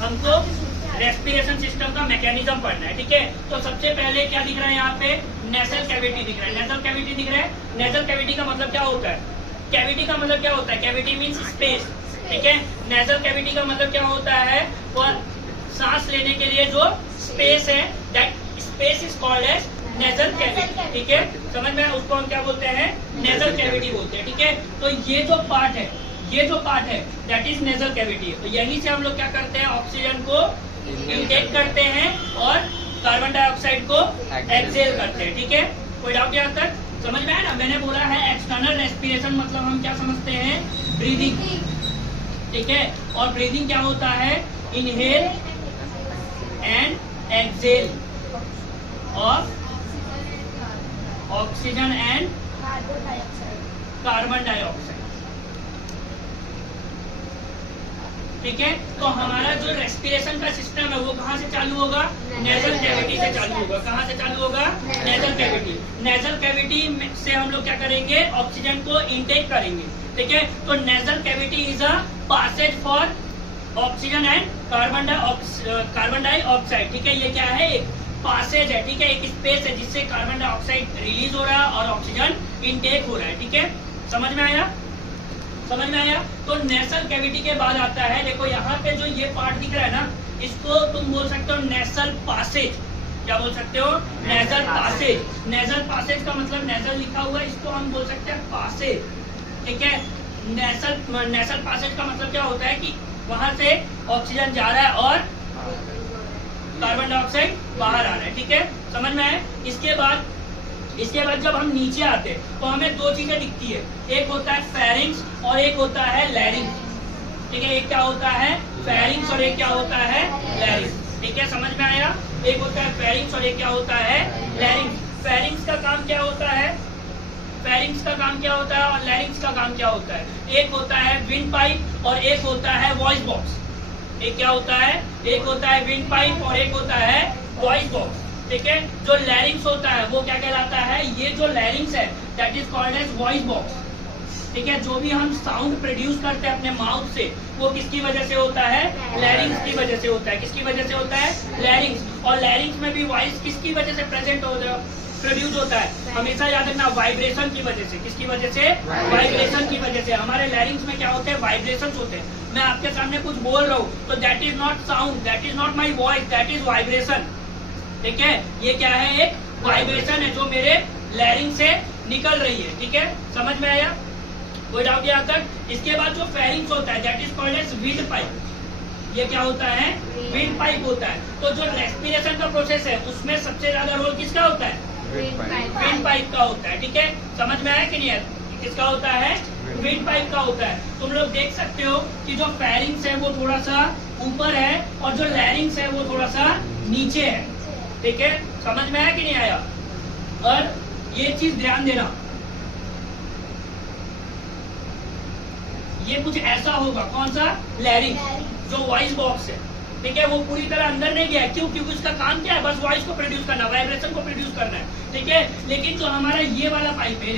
हमको respiration system का mechanism पढ़ना है, ठीक है। तो सबसे पहले क्या दिख रहा है यहाँ पे, नेजल कैविटी दिख रहा है। नेजल कैविटी दिख रहा है। नेजल कैविटी का मतलब क्या होता है, कैविटी का मतलब क्या होता है, कैविटी मीन्स स्पेस, ठीक है। नेजल कैविटी का मतलब क्या होता है, और सांस लेने के लिए जो स्पेस है, that space is called as nasal cavity, ठीक है। समझ में, उसको हम क्या बोलते हैं, नेजल कैविटी बोलते हैं, ठीक है। तो ये जो पार्ट है दैट इज नेजल कैविटी। तो यहीं से हम लोग क्या करते हैं, ऑक्सीजन को इनटेक करते हैं और कार्बन डाइऑक्साइड को एक्सहेल करते हैं, ठीक है। कोई डाउट यहाँ तक समझ में आया ना। मैंने बोला है एक्सटर्नल रेस्पिरेशन मतलब हम क्या समझते हैं, ब्रीदिंग, ठीक है। और ब्रीदिंग क्या होता है, inhale and exhale of oxygen and carbon dioxide, ठीक है। तो हमारा जो रेस्पिरेशन का सिस्टम है वो कहाँ से चालू होगा, नेजल कैविटी से चालू होगा। कहाँ से चालू होगा, नेजल कैविटी। नेजल कैविटी से हम लोग क्या करेंगे, ऑक्सीजन को इनटेक करेंगे, ठीक है। तो nasal cavity is a passage for oxygen and carbon dioxide, ठीक है। ये क्या है, एक पासेज है, ठीक है, एक स्पेस है जिससे कार्बन डाइऑक्साइड रिलीज हो रहा है और ऑक्सीजन इनटेक हो रहा है, ठीक है। समझ में आया, समझ में आया। तो नेसल कैविटी के बाद आता है, देखो यहाँ पे जो ये पार्ट दिख रहा है ना, इसको तुम बोल सकते हो नेसल पासेज। क्या बोल सकते हो, नेजल पासेज। नेजल पासेज का मतलब नेजल लिखा हुआ है, इसको हम बोल सकते हैं पासेज, ठीक है। नेसल पासेज का मतलब क्या होता है कि वहां से ऑक्सीजन जा रहा है और कार्बन डाइऑक्साइड बाहर आ रहा है, ठीक है। समझ में आया। इसके बाद जब हम नीचे आते हैं तो हमें दो चीजें दिखती है, एक होता है फेरिंग्स और एक होता है लैरिंग्स, ठीक है। एक क्या होता है, फेरिंग्स, और एक क्या होता है, लैरिंग्स, ठीक है। समझ में आया। एक होता है फेरिंग्स और एक क्या होता है, लैरिंग्स। फेरिंग्स का काम क्या होता है, फेरिंग्स का काम क्या होता है और लैरिंग्स का काम क्या होता है। एक होता है विंड पाइप और एक होता है वॉइस बॉक्स। एक क्या होता है, एक होता है विंड पाइप और एक होता है वॉइस बॉक्स, ठीक है। जो लैरिंग्स होता है वो क्या कहलाता है, ये जो लैरिंग्स है that is called as voice box, ठीक है। जो भी हम साउंड प्रोड्यूस करते हैं अपने माउथ से वो किसकी वजह से होता है, लैरिंग्स की वजह से होता है। किसकी वजह से होता है, लैरिंग्स। और लैरिंग्स में भी वॉइस किसकी वजह से प्रेजेंट प्रोड्यूस होता है, हमेशा याद रखना, वाइब्रेशन की वजह से। किसकी वजह से, वाइब्रेशन की वजह से। हमारे लैरिंग्स में क्या होते हैं, वाइब्रेशन होते हैं। मैं आपके सामने कुछ बोल रहा हूँ तो that is not sound, that is not my voice, that is vibration, ठीक है। ये क्या है, एक वाइब्रेशन है जो मेरे लैरिंग से निकल रही है, ठीक है। समझ में आया, कोई डाउट यहाँ तक। इसके बाद जो फेरिंग्स होता है that is called as wind pipe. ये क्या होता है, विंड पाइप होता है। तो जो रेस्पिरेशन का प्रोसेस है उसमें सबसे ज्यादा रोल किसका होता है, विंड पाइप का होता है, ठीक है। समझ में आया कि नहीं है, किसका होता है, विंड पाइप का होता है। तुम लोग देख सकते हो कि जो फेरिंग्स है वो थोड़ा सा ऊपर है और जो लैरिंग्स है वो थोड़ा सा नीचे है, ठीक है। समझ में आया कि नहीं आया। और ये चीज ध्यान देना, ये कुछ ऐसा होगा, कौन सा, लैरिंग्स, जो वॉइस बॉक्स है, ठीक है। वो पूरी तरह अंदर नहीं गया है, क्यों, क्योंकि उसका काम क्या है, बस वॉइस को प्रोड्यूस करना, वाइब्रेशन को प्रोड्यूस करना है, ठीक है। लेकिन जो हमारा ये वाला पाइप है,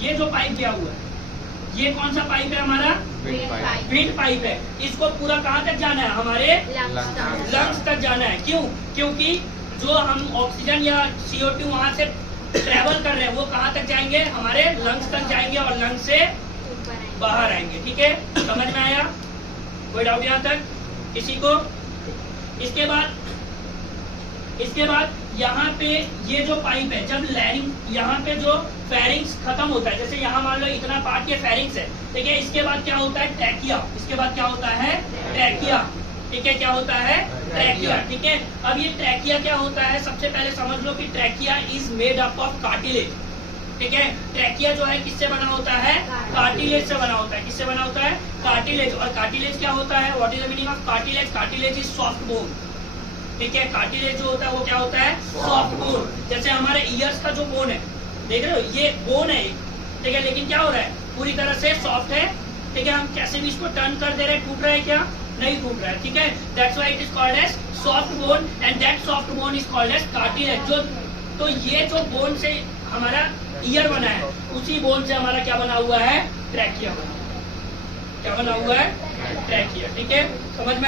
ये जो पाइप दिया हुआ है, ये कौन सा पाइप है हमारा, विंड पाइप है। इसको पूरा कहाँ तक जाना है, हमारे लंग्स तक जाना है। क्यों, क्योंकि जो हम ऑक्सीजन या CO2 वहां से ट्रेवल कर रहे हैं वो कहाँ तक जाएंगे, हमारे लंग्स तक जाएंगे और लंग्स से बाहर आएंगे, ठीक है। समझ में आया, कोई डाउट यहाँ तक किसी को। इसके बाद यहाँ पे ये जो पाइप है, जब लैरिंग यहाँ पे जो फेरिंग्स खत्म होता है, जैसे यहाँ मान लो इतना पार्ट ये फेरिंग्स है, ठीक है। इसके बाद क्या होता है, ट्रैकिया। इसके बाद क्या होता है, ट्रैकिया, ठीक है। क्या होता है, ट्रैकिया, ठीक है। अब ये ट्रैकिया क्या होता है, सबसे पहले समझ लो कि trachea is made up of cartilage, ठीक है। ट्रैकिया जो है किससे बना होता है, कार्टिलेज से बना होता है। किससे बना होता है, कार्टिलेज। और कार्टिलेज क्या होता है, what is the meaning of cartilage, cartilage is soft bone, ठीक है। कार्टिलेज जो होता है वो क्या होता है, सॉफ्ट बोन। जैसे हमारे ईयर्स का जो बोन है, देख रहे हो, ये बोन है, ठीक है। लेकिन क्या हो रहा है, पूरी तरह से सॉफ्ट है, ठीक है। हम कैसे भी इसको टर्न कर दे रहे हैं, टूट रहा है क्या, नहीं टूट रहा है, ठीक है। That's why it is called as soft bone and that soft bone is called as cartilage. जो तो ये जो बोन से हमारा ईयर बना है, उसी बोन से हमारा क्या बना हुआ है, ट्रैकिया बना, क्या बना हुआ है, ट्रैकिया, ठीक है। समझ में